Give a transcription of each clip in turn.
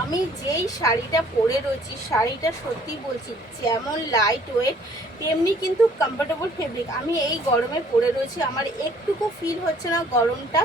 আমি যেই শাড়িটা পরে রয়েছি, শাড়িটা সত্যি বলছি যেমন লাইট ওয়েট তেমনি কিন্তু কমফোর্টেবল ফেব্রিক। আমি এই গরমে পরে রয়েছি, আমার একটুকু ফিল হচ্ছে না গরমটা।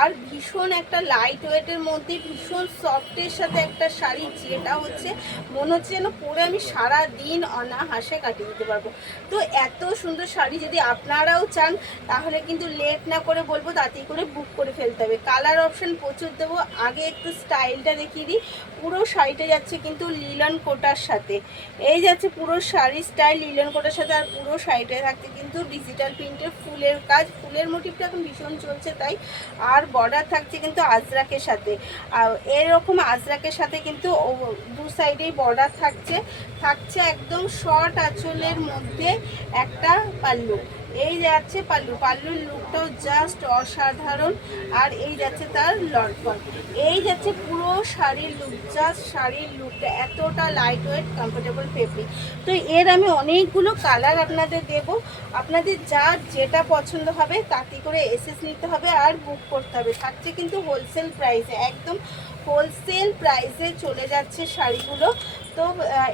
আর ভীষণ একটা লাইট ওয়েটের মধ্যে ভীষণ সফটের সাথে একটা শাড়ি, যেটা হচ্ছে মনে হচ্ছে যেন পরে আমি সারা দিন অনাহাসে কাটিয়ে দিতে পারবো। তো এত সুন্দর শাড়ি যদি আপনারাও চান তাহলে কিন্তু লেট না করে বলবো তাড়াতাড়ি করে বুক করে ফেলতে হবে। কালার অপশান প্রচুর দেবো। আগে একটু স্টাইলটা দেখিয়ে দিই। পুরো শাড়িটা যাচ্ছে কিন্তু লিলন কোটার সাথে, এই যাচ্ছে পুরো শাড়ি স্টাইল লিলন কোটার সাথে। আর পুরো শাড়িটায় থাকছে কিন্তু ডিজিটাল প্রিন্টের ফুলের কাজ, ফুলের মোটিভটা এখন ভীষণ চলছে তাই। আর বর্ডার থাকছে কিন্তু আজরাকের সাথে, আর এরকম আজরাকের সাথে কিন্তু দু সাইডেই বর্ডার থাকছে। থাকছে একদম শর্ট আঁচলের মধ্যে একটা পাল্লু। এই যাচ্ছে পাল্লুর লুকটাও জাস্ট অসাধারণ। আর এই যাচ্ছে তার লটকন। এই যাচ্ছে পুরো শাড়ির লুক, জাস্ট শাড়ির লুকটা এতটা লাইট ওয়েট কমফোর্টেবল ফেব্রিক। তো এর আমি অনেকগুলো কালার আপনাদের দেব, আপনাদের যার যেটা পছন্দ হবে তাতে করে এসএস নিতে হবে আর বুক করতে হবে। থাকছে কিন্তু হোলসেল প্রাইসে, একদম হোলসেল প্রাইসে চলে যাচ্ছে শাড়িগুলো। তো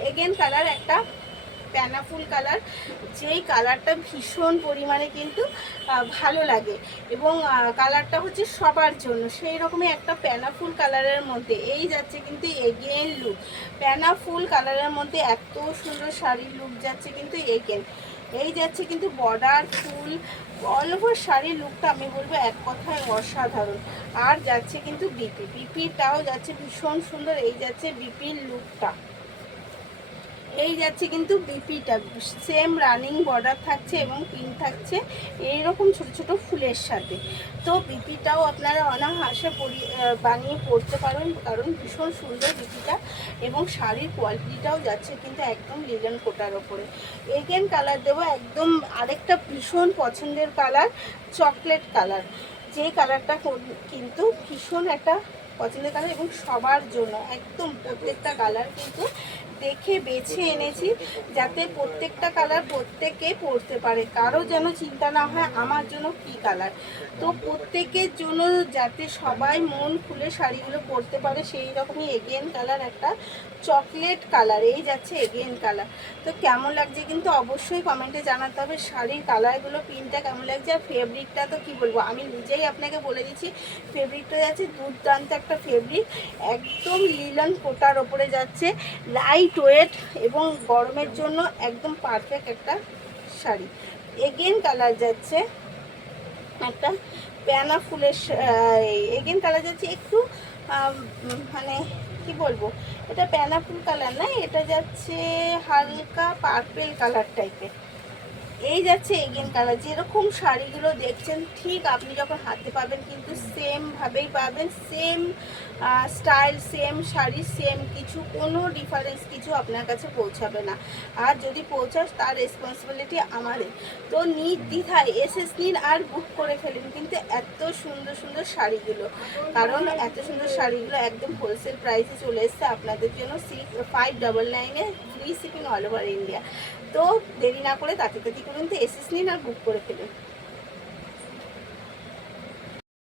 এগেন কালার একটা প্যানাফুল কালার, যেই কালারটা ভীষণ পরিমাণে কিন্তু ভালো লাগে এবং কালারটা হচ্ছে সবার জন্য সেই রকমই একটা প্যানাফুল কালারের মধ্যে। এই যাচ্ছে কিন্তু এগেন লুক, প্যানাফুল কালারের মধ্যে এত সুন্দর শাড়ির লুক যাচ্ছে কিন্তু এগেন। এই যাচ্ছে কিন্তু বর্ডার ফুল, অল ওভার শাড়ির লুকটা আমি বলবো এক কথায় অসাধারণ। আর যাচ্ছে কিন্তু বিপিটাও যাচ্ছে ভীষণ সুন্দর। এই যাচ্ছে বিপির লুকটা, এই যাচ্ছে কিন্তু বিপিটা সেম রানিং বর্ডার থাকছে এবং পিন থাকছে এইরকম ছোট ছোট ফুলের সাথে। তো বিপিটাও আপনারা অনায়াসে বানিয়ে পরতে পারেন, কারণ ভীষণ সুন্দর বিপিটা এবং শাড়ির কোয়ালিটিটাও যাচ্ছে কিন্তু একদম লিলেন কোটার ওপরে। এগেন কালার দেবো একদম আরেকটা ভীষণ পছন্দের কালার, চকলেট কালার। যে কালারটা কিন্তু ভীষণ একটা পছন্দের কালার এবং সবার জন্য একদম প্রত্যেকটা কালার কিন্তু দেখে বেছে এনেছি যাতে প্রত্যেকটা কালার প্রত্যেকে পরতে পারে, কারো যেন চিন্তা না হয় আমার জন্য কি কালার। তো প্রত্যেকের জন্য যাতে সবাই মন খুলে শাড়িগুলো পরতে পারে সেই রকমই এগেন কালার একটা চকলেট কালার। এই যাচ্ছে এগেন কালার। তো কেমন লাগছে কিন্তু অবশ্যই কমেন্টে জানাতে হবে। শাড়ির কালারগুলো প্রিন্টটা কেমন লাগছে আর ফেব্রিকটা তো কি বলবো, আমি নিজেই আপনাকে বলে দিচ্ছি ফেব্রিকটা যাচ্ছে দুর্দান্ত একটা ফেব্রিক, একদম লিলন কোটার ওপরে যাচ্ছে, লাইট ওয়েট এবং গরমের জন্য একদম পারফেক্ট একটা শাড়ি। এগেন কালার যাচ্ছে একটা প্যানা ফুলের, এগেন কালার যাচ্ছে একটু মানে কি বলবো, এটা প্যানা ফুল কালার না, এটা যাচ্ছে হালকা পার্পেল কালার টাইপের। এই যাচ্ছে এগেন কালার। যেরকম শাড়িগুলো দেখছেন ঠিক আপনি যখন হাতে পাবেন কিন্তু সেমভাবেই পাবেন, same style, same sari, same কিছু, কোনো ডিফারেন্স কিছু আপনার কাছে পৌঁছাবে না। আর যদি পৌঁছাস তার রেসপন্সিবিলিটি আমাদের। তো নির্দ্বিধায় এসএস নিন আর বুক করে ফেলুন কিন্তু এত সুন্দর সুন্দর শাড়িগুলো, কারণ এত সুন্দর শাড়িগুলো একদম হোলসেল প্রাইসে চলে এসছে আপনাদের জন্য 6599-এ free shipping all over India. তো দেরি না করে তাড়াতাড়ি করুন, তো এসএস নিন আর বুক করে ফেলুন।